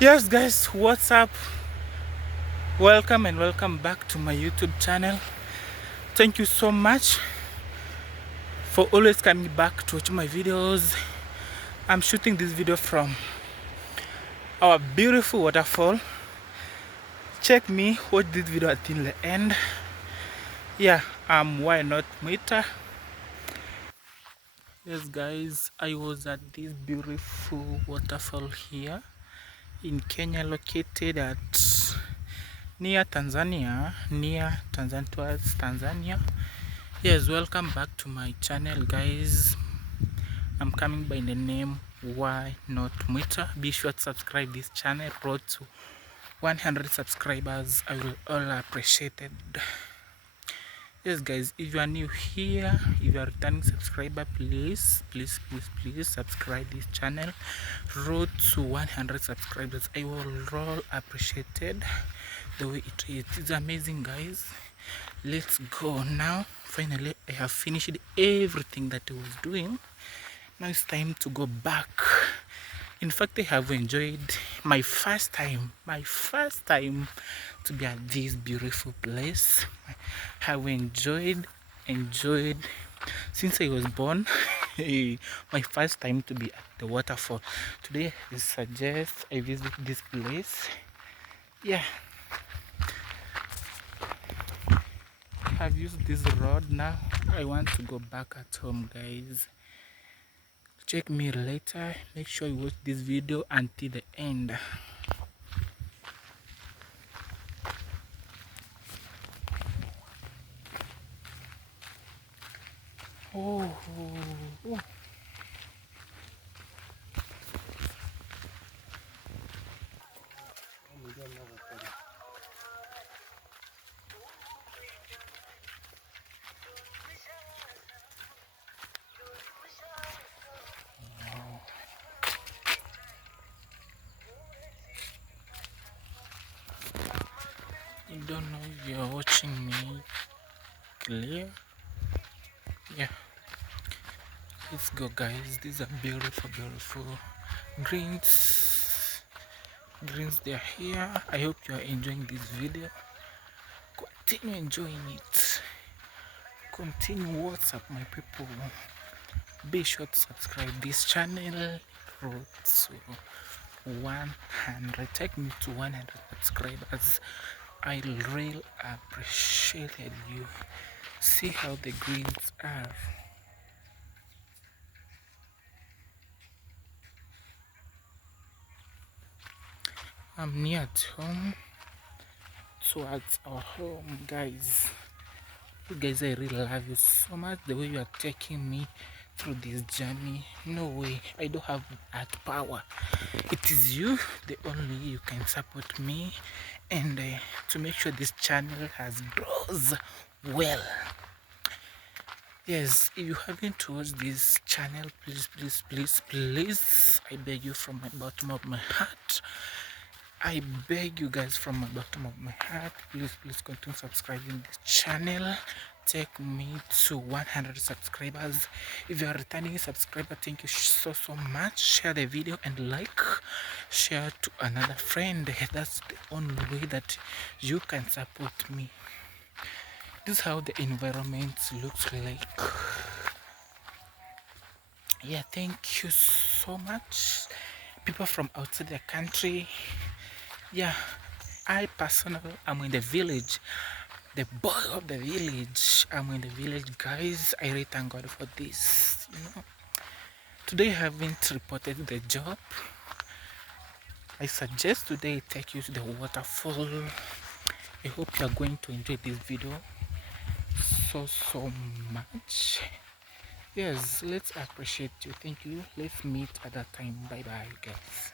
Yes guys, what's up? Welcome and welcome back to my YouTube channel. Thank you so much for always coming back to watch my videos. I'm shooting this video from our beautiful waterfall. Check me, watch this video until the end. Yeah, why not Mita? Yes guys, I was at this beautiful waterfall here in Kenya, located at near Tanzania, towards Tanzania. Yes, welcome back to my channel guys. I'm coming by the name Why Not Mwita. Be sure to subscribe this channel. Road to 100 subscribers, I will all appreciate it. Yes guys, if you are new here, if you are returning subscriber, please subscribe this channel. Road to 100 subscribers, I will all appreciate it. The way it is, it's amazing guys. Let's go now. Finally I have finished everything that I was doing. Now it's time to go back. In fact, I have enjoyed my first time to be at this beautiful place. I have enjoyed since I was born. My first time to be at the waterfall. Today I suggest I visit this place. Yeah, I've used this road. Now I want to go back at home guys. Check me later. Make sure you watch this video until the end. Oh. I don't know if you're watching me clear. Yeah, let's go guys. These are beautiful greens. They are here. I hope you are enjoying this video. Continue enjoying it. Continue. What's up my people? Be sure to subscribe this channel. Road to 100. Take me to 100 subscribers. I really appreciated you. See how the greens are. I'm near at home, towards our home guys. You guys, I really love you so much. The way you are taking me through this journey. No way, I don't have that power. It is you, the only you can support me, and to make sure this channel grows well. Yes, if you haven't watched this channel, please, I beg you from my bottom of my heart. I beg you guys from my bottom of my heart, please continue subscribing this channel. Take me to 100 subscribers. If you are returning subscriber, thank you so much. Share the video and share to another friend. That's the only way that you can support me. This is how the environment looks like. Yeah, thank you so much, people from outside the country. Yeah, I personally am in the village, the boy of the village. I'm in the village guys. I really thank God for this. Today I haven't reported the job. I suggest today I take you to the waterfall. I hope you are going to enjoy this video so much. Yes, let's appreciate you. Thank you. Let's meet at that time. Bye bye, guys.